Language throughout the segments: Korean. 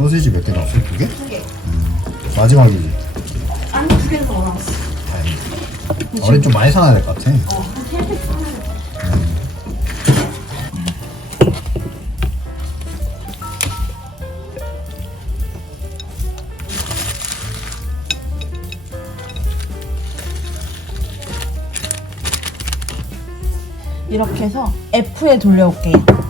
소시지 몇 개 넣었어? 2개? 2개. 마지막이지? 아니 2개는 더 남았어. 어린 좀 많이 사놔야 될 것 같아. 한 3개 사야 돼. 이렇게 해서 F에 돌려올게요.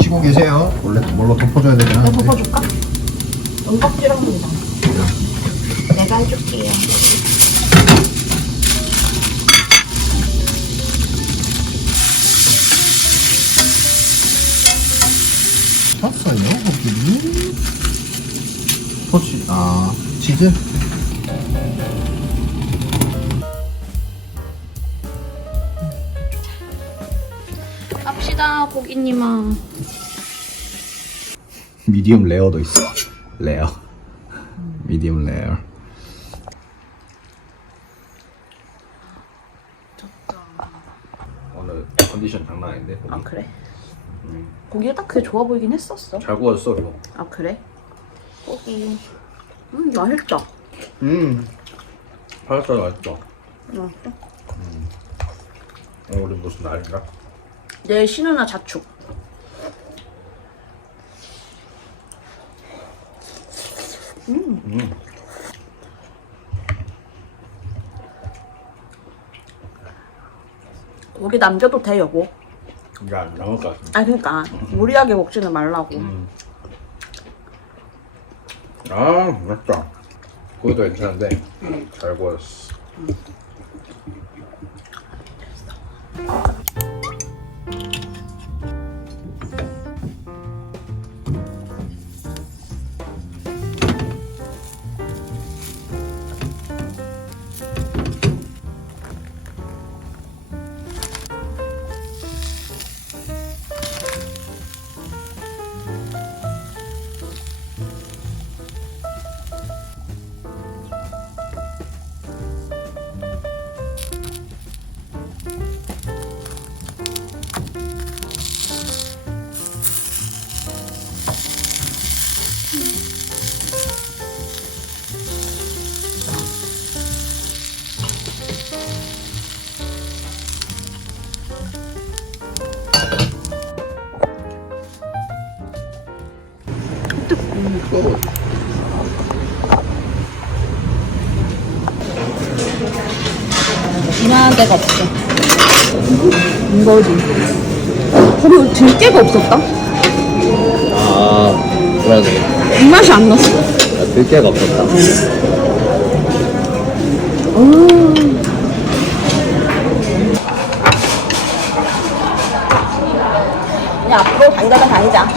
쉬고 계세요. 원래 뭘로 덮어줘야 되긴 내가 하는데. 덮어줄까? 은박지랑 된다. 내가 해줄게요. 샀어요? 거기? 토치, 치즈? 갑시다, 고기님아. 미디움 레어도 있어. 레어. 미디움 레어. 오늘 컨디션 장난 아닌데? 아, 그래? 고기가 딱 그게 좋아 보이긴 했었어. 잘 구웠어, 이거. 아, 그래? 고기. 맛있다. 파스타 맛있어. 맛있어? 오늘 무슨 날인가? 내일 신우나 자축. 고기 남겨도 돼, 여보. 이게 안 나올 것 같은데. 아, 그러니까 무리하게 먹지는 말라고. 맛있다. 고기도 괜찮은데 잘 구웠어. 이만한 데가 없어. 이거지. 그리고 들깨가 없었다? 그러네. 입맛이 안 났어. 들깨가 없었다. 그냥 앞으로 다니다가 다니자.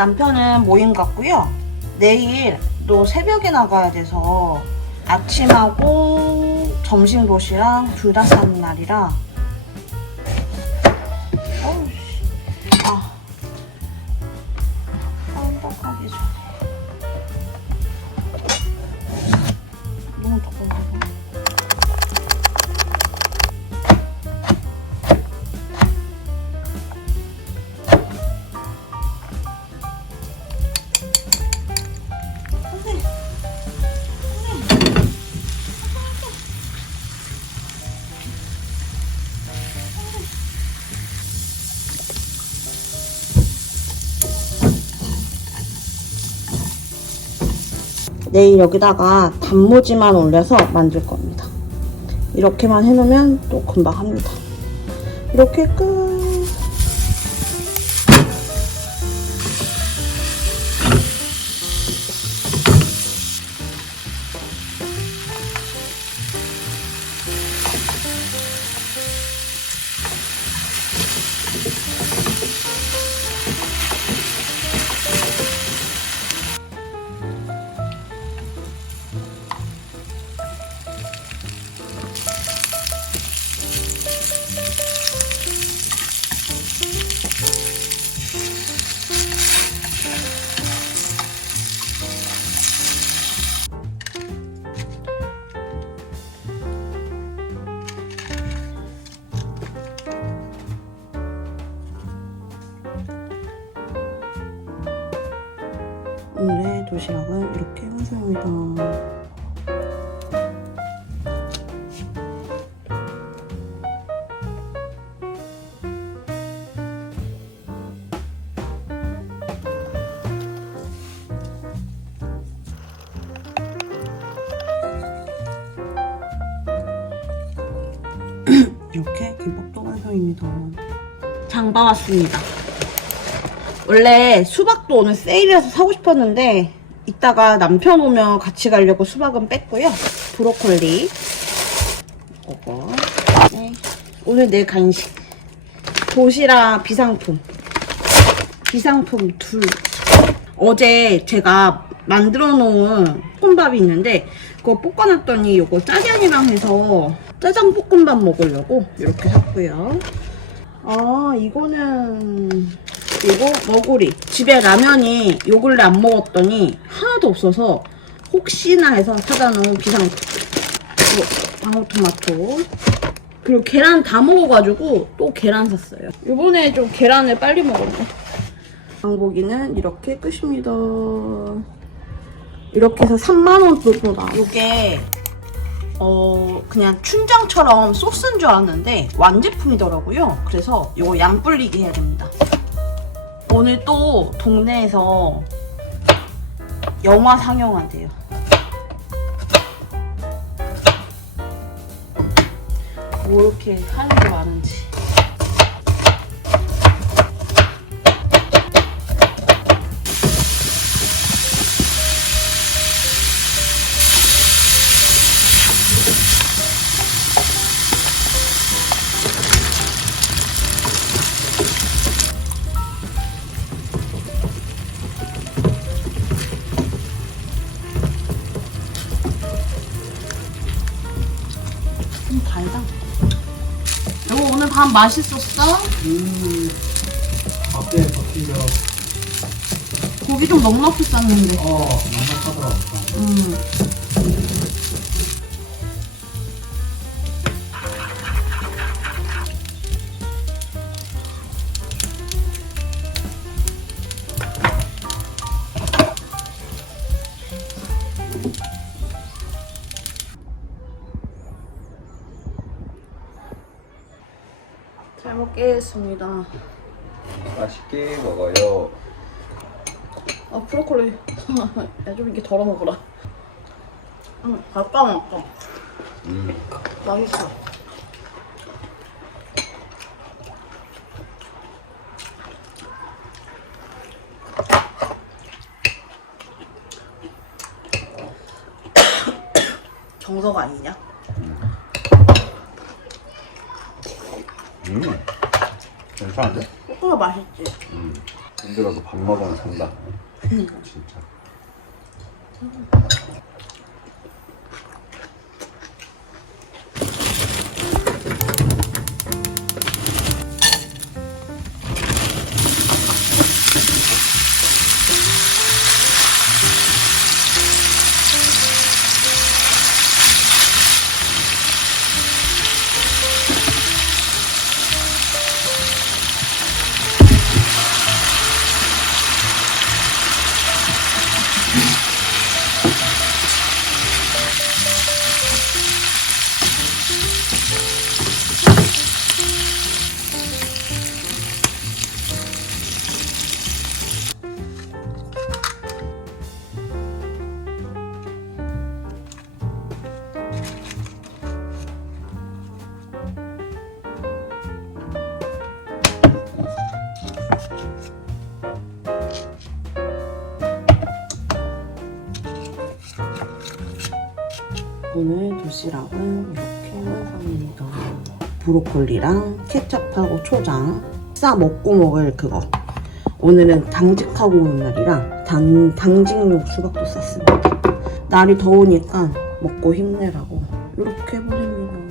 남편은 모임 갔고요. 내일 또 새벽에 나가야 돼서 아침하고 점심 도시락 둘 다 싸는 날이라 깜빡하기 전에 너무 더워서 내일 여기다가 단무지만 올려서 만들 겁니다. 이렇게만 해놓으면 또 금방 합니다. 이렇게 끝. 오늘의 도시락은 이렇게 완성입니다. 이렇게 김밥도 완성입니다. 장 봐왔습니다. 원래 수박도 오늘 세일이라서 사고 싶었는데 이따가 남편 오면 같이 가려고 수박은 뺐고요. 브로콜리 이거 네. 오늘 내 간식 도시락 비상품 둘. 어제 제가 만들어 놓은 볶음밥이 있는데 그거 볶아놨더니 이거 짜장이랑 해서 짜장 볶음밥 먹으려고 이렇게 샀고요. 아 이거는 이거 너구리. 집에 라면이 요 근래 안 먹었더니 하나도 없어서 혹시나 해서 사다 놓은 비상품. 이거 방울토마토. 그리고 계란 다 먹어가지고 또 계란 샀어요. 요번에 좀 계란을 빨리 먹었네. 장보기는 이렇게 끝입니다. 이렇게 해서 3만원 정도다. 요게 그냥 춘장처럼 소스인 줄 알았는데 완제품이더라고요. 그래서 이거 양 불리기 해야 됩니다. 오늘 또 동네에서 영화 상영한대요. 뭐 이렇게 하는 게 많은지. 달다. 여보 오늘 밥 맛있었어? 밥에 버티려. 고기 좀 넉넉히 쌌는데. 넉넉하더라. 잘 먹겠습니다. 맛있게 먹어요. 아 브로콜리. 야 좀 이렇게 덜어 먹어라. 잘 까먹었어. 맛있어. 정석 아니냐? 괜찮은데? 꼬꼬가 맛있지? 힘들어도 밥 먹으면 산다. 진짜. 오늘 도시락은 이렇게 완성입니다. 브로콜리랑 케첩하고 초장 싸 먹고 먹을 그거. 오늘은 당직하고 오는 날이라 당직용 수박도 쌌습니다. 날이 더우니까 먹고 힘내라고 이렇게 해보냅니다.